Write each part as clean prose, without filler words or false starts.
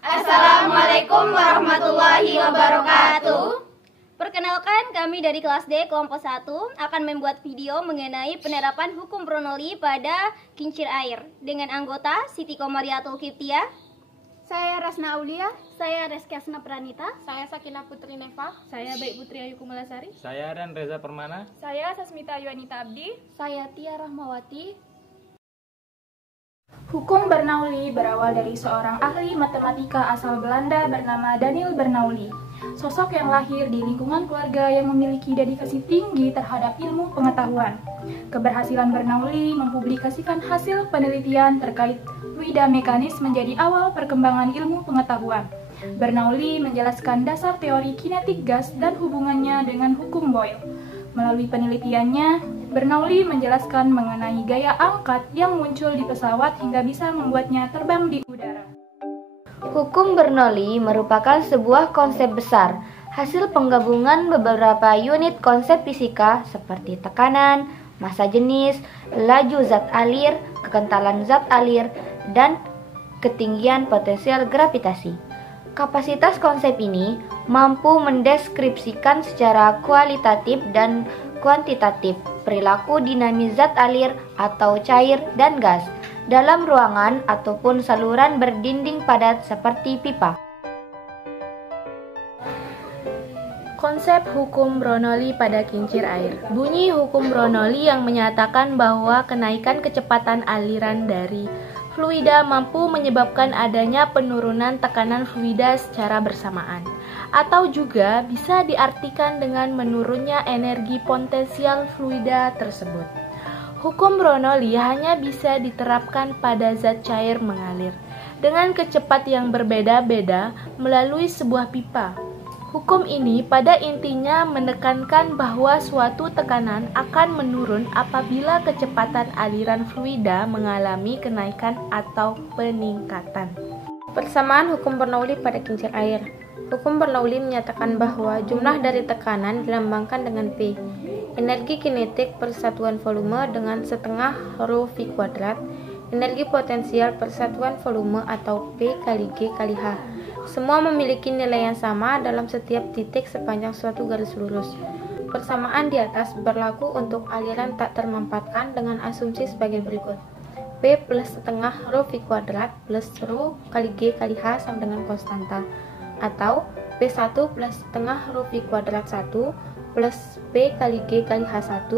Assalamualaikum warahmatullahi wabarakatuh. Perkenalkan, kami dari kelas D kelompok 1 akan membuat video mengenai penerapan hukum Bernoulli pada kincir air dengan anggota Siti Komariatul Kiptiah. Saya Rasna Aulia. Saya Reski Asna Pranita. Saya Sakinah Putri Neva. Saya Baik Putri Ayu Kumalasari. Saya Ren Reza Permana. Saya Sasmita Yuanita Abdi. Saya Tia Rahmawati. Hukum Bernoulli berawal dari seorang ahli matematika asal Belanda bernama Daniel Bernoulli. Sosok yang lahir di lingkungan keluarga yang memiliki dedikasi tinggi terhadap ilmu pengetahuan. Keberhasilan Bernoulli mempublikasikan hasil penelitian terkait fluida mekanis menjadi awal perkembangan ilmu pengetahuan. Bernoulli menjelaskan dasar teori kinetik gas dan hubungannya dengan hukum Boyle. Melalui penelitiannya, Bernoulli menjelaskan mengenai gaya angkat yang muncul di pesawat hingga bisa membuatnya terbang di udara. Hukum Bernoulli merupakan sebuah konsep besar, hasil penggabungan beberapa unit konsep fisika seperti tekanan, massa jenis, laju zat alir, kekentalan zat alir, dan ketinggian potensial gravitasi. Kapasitas konsep ini mampu mendeskripsikan secara kualitatif dan kuantitatif perilaku dinamis zat alir atau cair dan gas dalam ruangan ataupun saluran berdinding padat seperti pipa. Konsep hukum Bernoulli pada kincir air. Bunyi hukum Bernoulli yang menyatakan bahwa kenaikan kecepatan aliran dari fluida mampu menyebabkan adanya penurunan tekanan fluida secara bersamaan, atau juga bisa diartikan dengan menurunnya energi potensial fluida tersebut. Hukum Bernoulli hanya bisa diterapkan pada zat cair mengalir dengan kecepatan yang berbeda-beda melalui sebuah pipa. Hukum ini pada intinya menekankan bahwa suatu tekanan akan menurun apabila kecepatan aliran fluida mengalami kenaikan atau peningkatan. Persamaan hukum Bernoulli pada kincir air. Hukum Bernoulli menyatakan bahwa jumlah dari tekanan dilambangkan dengan P. Energi kinetik per satuan volume dengan setengah rho V kuadrat. Energi potensial per satuan volume atau P kali G kali H. Semua memiliki nilai yang sama dalam setiap titik sepanjang suatu garis lurus. Persamaan di atas berlaku untuk aliran tak termampatkan dengan asumsi sebagai berikut. P plus setengah rho V kuadrat plus rho kali G kali H sama dengan konstanta. Atau P1 plus setengah rho V kuadrat 1 plus P kali G kali H1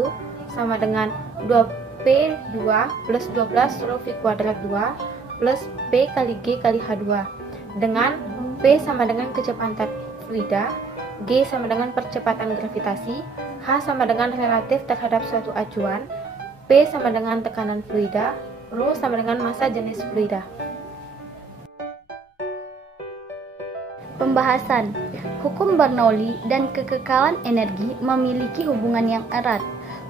sama dengan 2P2 plus 12 rho V kuadrat 2 plus P kali G kali H2 dengan P sama dengan kecepatan fluida, G sama dengan percepatan gravitasi, H sama dengan relatif terhadap suatu acuan, P sama dengan tekanan fluida, rho sama dengan massa jenis fluida. Pembahasan. Hukum Bernoulli dan kekekalan energi memiliki hubungan yang erat.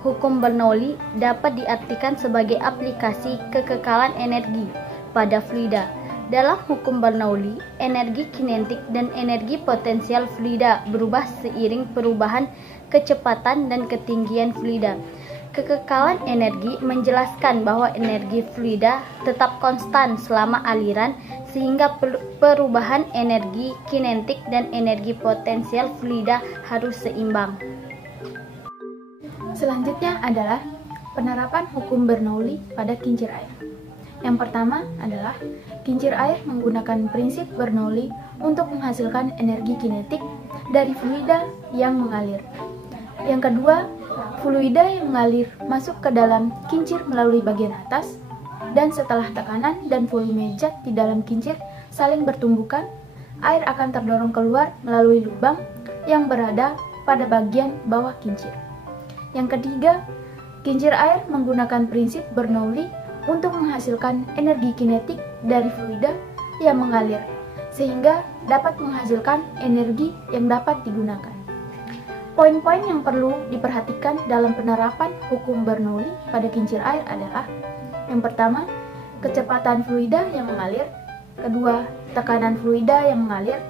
Hukum Bernoulli dapat diartikan sebagai aplikasi kekekalan energi pada fluida. Dalam hukum Bernoulli, energi kinetik dan energi potensial fluida berubah seiring perubahan kecepatan dan ketinggian fluida. Kekekalan energi menjelaskan bahwa energi fluida tetap konstan selama aliran, sehingga perubahan energi kinetik dan energi potensial fluida harus seimbang. Selanjutnya adalah penerapan hukum Bernoulli pada kincir air. Yang pertama adalah kincir air menggunakan prinsip Bernoulli untuk menghasilkan energi kinetik dari fluida yang mengalir. Yang kedua, fluida yang mengalir masuk ke dalam kincir melalui bagian atas, dan setelah tekanan dan volume zat di dalam kincir saling bertumbukan, air akan terdorong keluar melalui lubang yang berada pada bagian bawah kincir. Yang ketiga, kincir air menggunakan prinsip Bernoulli untuk menghasilkan energi kinetik dari fluida yang mengalir, sehingga dapat menghasilkan energi yang dapat digunakan. Poin-poin yang perlu diperhatikan dalam penerapan hukum Bernoulli pada kincir air adalah: yang pertama, kecepatan fluida yang mengalir; kedua, tekanan fluida yang mengalir;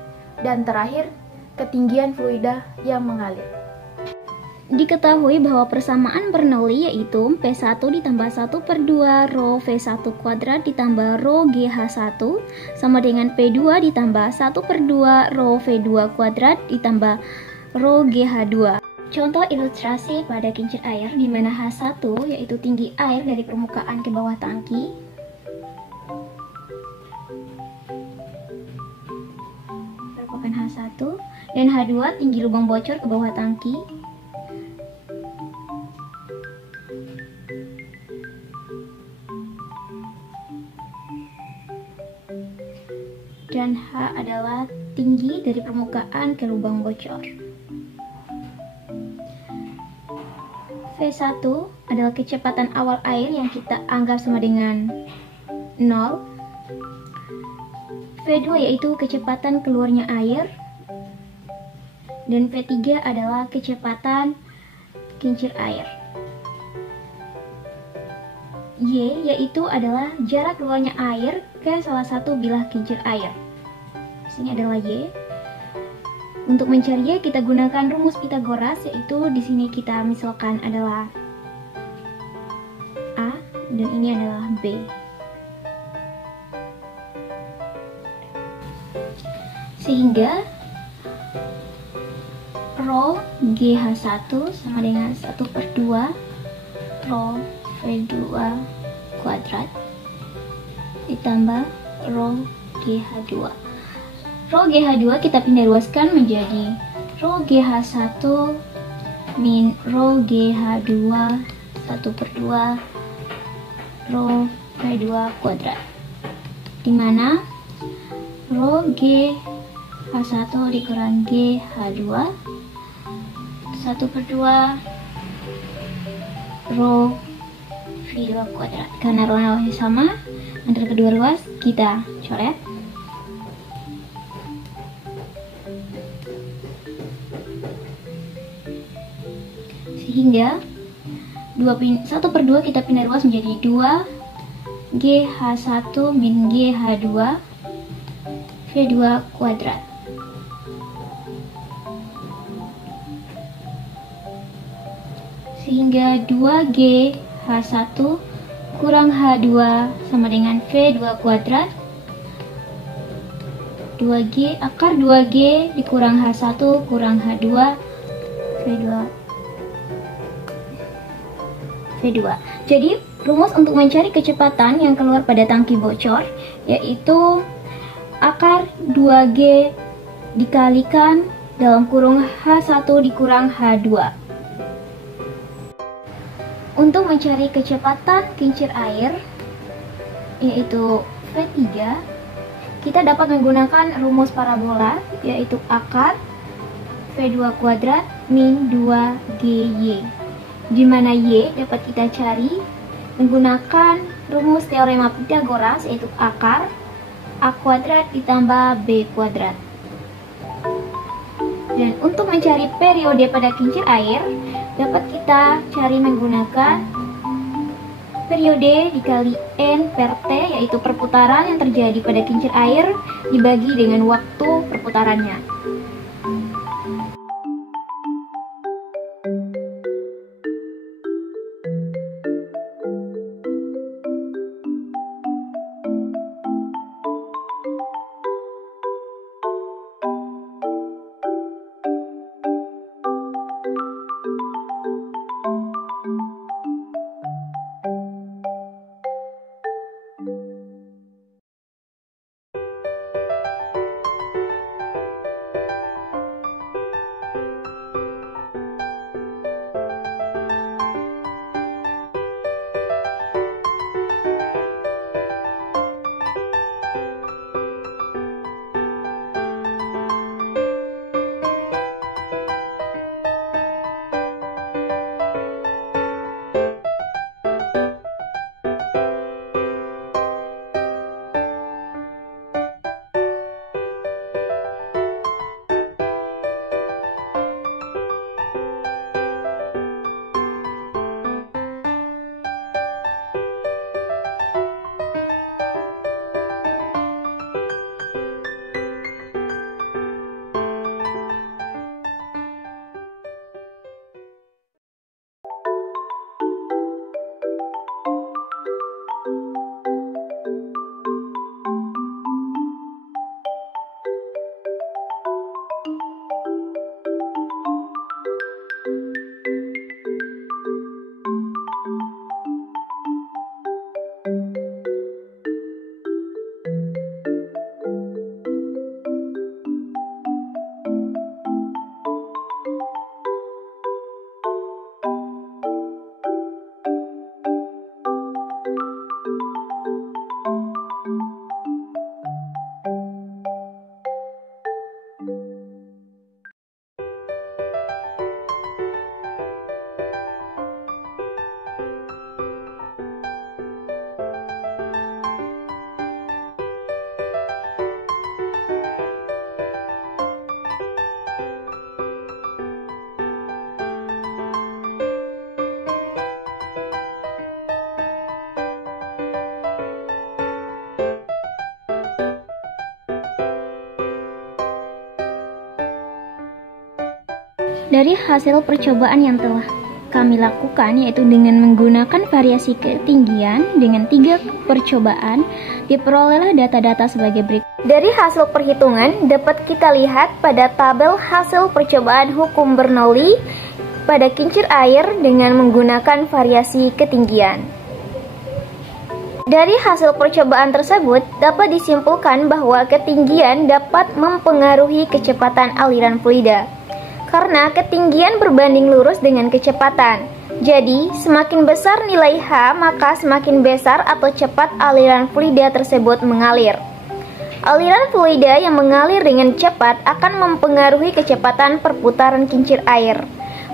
dan terakhir, ketinggian fluida yang mengalir. Diketahui bahwa persamaan Bernoulli yaitu P1 ditambah 1 per 2 rho V1 kuadrat ditambah rho GH1 sama dengan P2 ditambah 1 per 2 rho V2 kuadrat ditambah rho GH2. Contoh ilustrasi pada kincir air di mana H1 yaitu tinggi air dari permukaan ke bawah tangki. Merupakan H1 dan H2 tinggi lubang bocor ke bawah tangki. Dan H adalah tinggi dari permukaan ke lubang bocor. V1 adalah kecepatan awal air yang kita anggap sama dengan 0. V2 yaitu kecepatan keluarnya air. Dan V3 adalah kecepatan kincir air. Y yaitu adalah jarak keluarnya air ke salah satu bilah kincir air. Di sini adalah Y. Untuk mencari Y kita gunakan rumus Pythagoras, yaitu di sini kita misalkan adalah A dan ini adalah B. Sehingga rho GH1 sama dengan 1 per 2 rho V2 kuadrat ditambah rho GH2. Rho GH2 kita pindah ruaskan menjadi rho GH1 min rho GH2 1 per 2 rho V2 kuadrat, dimana rho GH1 dikurang GH2 1 per 2 rho V2 kuadrat. Karena rho-nya sama antara kedua ruas, kita coret. Sehingga 1 per 2 kita pindah ruas menjadi 2 GH1 min GH2 V2 kuadrat. Sehingga 2GH1 kurang H2 sama dengan V2 kuadrat. 2G akar 2G dikurang H1 kurang H2 V2. Jadi rumus untuk mencari kecepatan yang keluar pada tangki bocor yaitu akar 2G dikalikan dalam kurung H1 dikurang H2. Untuk mencari kecepatan kincir air yaitu V3, kita dapat menggunakan rumus parabola yaitu akar V2 kuadrat min 2GY, di mana Y dapat kita cari menggunakan rumus teorema Pythagoras yaitu akar A kuadrat ditambah B kuadrat. Dan untuk mencari periode pada kincir air dapat kita cari menggunakan periode dikali N per T, yaitu perputaran yang terjadi pada kincir air dibagi dengan waktu perputarannya. Dari hasil percobaan yang telah kami lakukan, yaitu dengan menggunakan variasi ketinggian dengan 3 percobaan, diperolehlah data-data sebagai berikut. Dari hasil perhitungan dapat kita lihat pada tabel hasil percobaan hukum Bernoulli pada kincir air dengan menggunakan variasi ketinggian. Dari hasil percobaan tersebut dapat disimpulkan bahwa ketinggian dapat mempengaruhi kecepatan aliran fluida. Karena ketinggian berbanding lurus dengan kecepatan. Jadi, semakin besar nilai H, maka semakin besar atau cepat aliran fluida tersebut mengalir. Aliran fluida yang mengalir dengan cepat akan mempengaruhi kecepatan perputaran kincir air.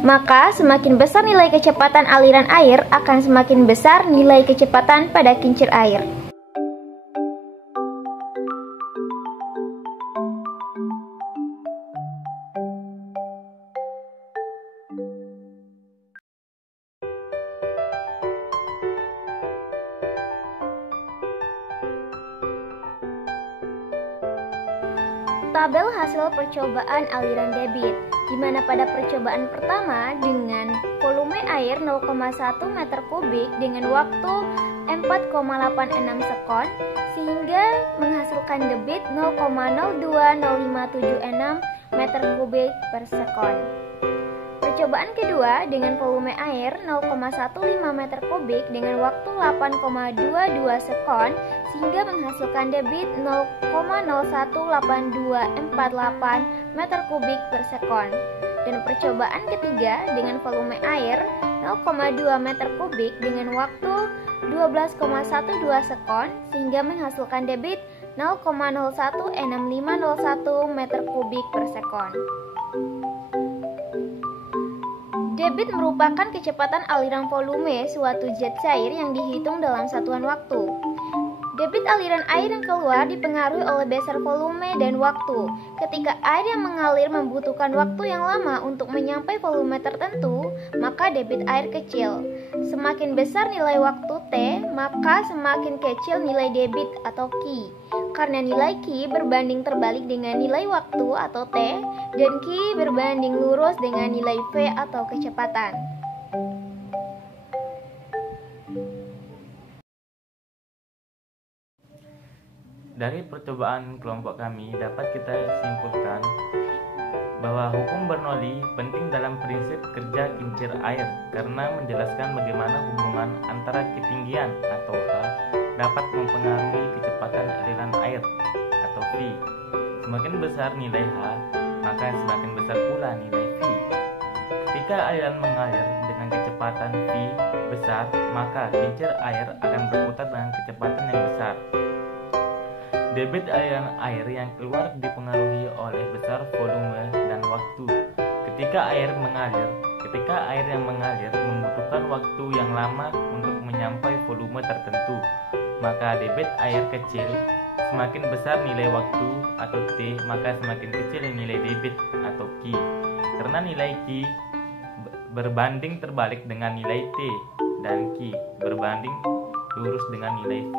Maka, semakin besar nilai kecepatan aliran air, akan semakin besar nilai kecepatan pada kincir air. Tabel hasil percobaan aliran debit, di mana pada percobaan pertama dengan volume air 0,1 meter kubik dengan waktu 4,86 sekon sehingga menghasilkan debit 0,02057 meter kubik per sekon. Percobaan kedua dengan volume air 0,15 meter kubik dengan waktu 8,22 sekon sehingga menghasilkan debit 0,018248 meter kubik per sekon. Dan percobaan ketiga dengan volume air 0,2 meter kubik dengan waktu 12,12 sekon sehingga menghasilkan debit 0,016501 meter kubik per sekon. Debit merupakan kecepatan aliran volume suatu zat cair yang dihitung dalam satuan waktu. Debit aliran air yang keluar dipengaruhi oleh besar volume dan waktu. Ketika air yang mengalir membutuhkan waktu yang lama untuk menyampai volume tertentu, maka debit air kecil. Semakin besar nilai waktu T, maka semakin kecil nilai debit atau Q. Karena nilai Q berbanding terbalik dengan nilai waktu atau T, dan Q berbanding lurus dengan nilai V atau kecepatan. Dari percobaan kelompok kami dapat kita simpulkan bahwa hukum Bernoulli penting dalam prinsip kerja kincir air karena menjelaskan bagaimana hubungan antara ketinggian atau H dapat mempengaruhi kecepatan aliran air atau V. Semakin besar nilai H, maka semakin besar pula nilai V. Ketika aliran mengalir dengan kecepatan V besar, maka kincir air akan berputar dengan kecepatan yang besar. Debit aliran air yang keluar dipengaruhi oleh besar volume dan waktu. Ketika air yang mengalir membutuhkan waktu yang lama untuk menyampai volume tertentu, maka debit air kecil. Semakin besar nilai waktu atau T, maka semakin kecil nilai debit atau Q. Karena nilai Q berbanding terbalik dengan nilai T dan Q berbanding lurus dengan nilai V.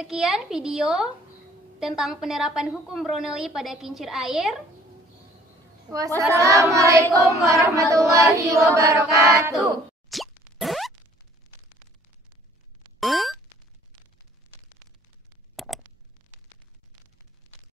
Sekian video tentang penerapan hukum Bernoulli pada kincir air. Wassalamualaikum warahmatullahi wabarakatuh.